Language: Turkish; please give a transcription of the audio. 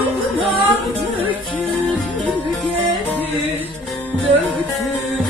Yollar dökülür, gelir, dökülür.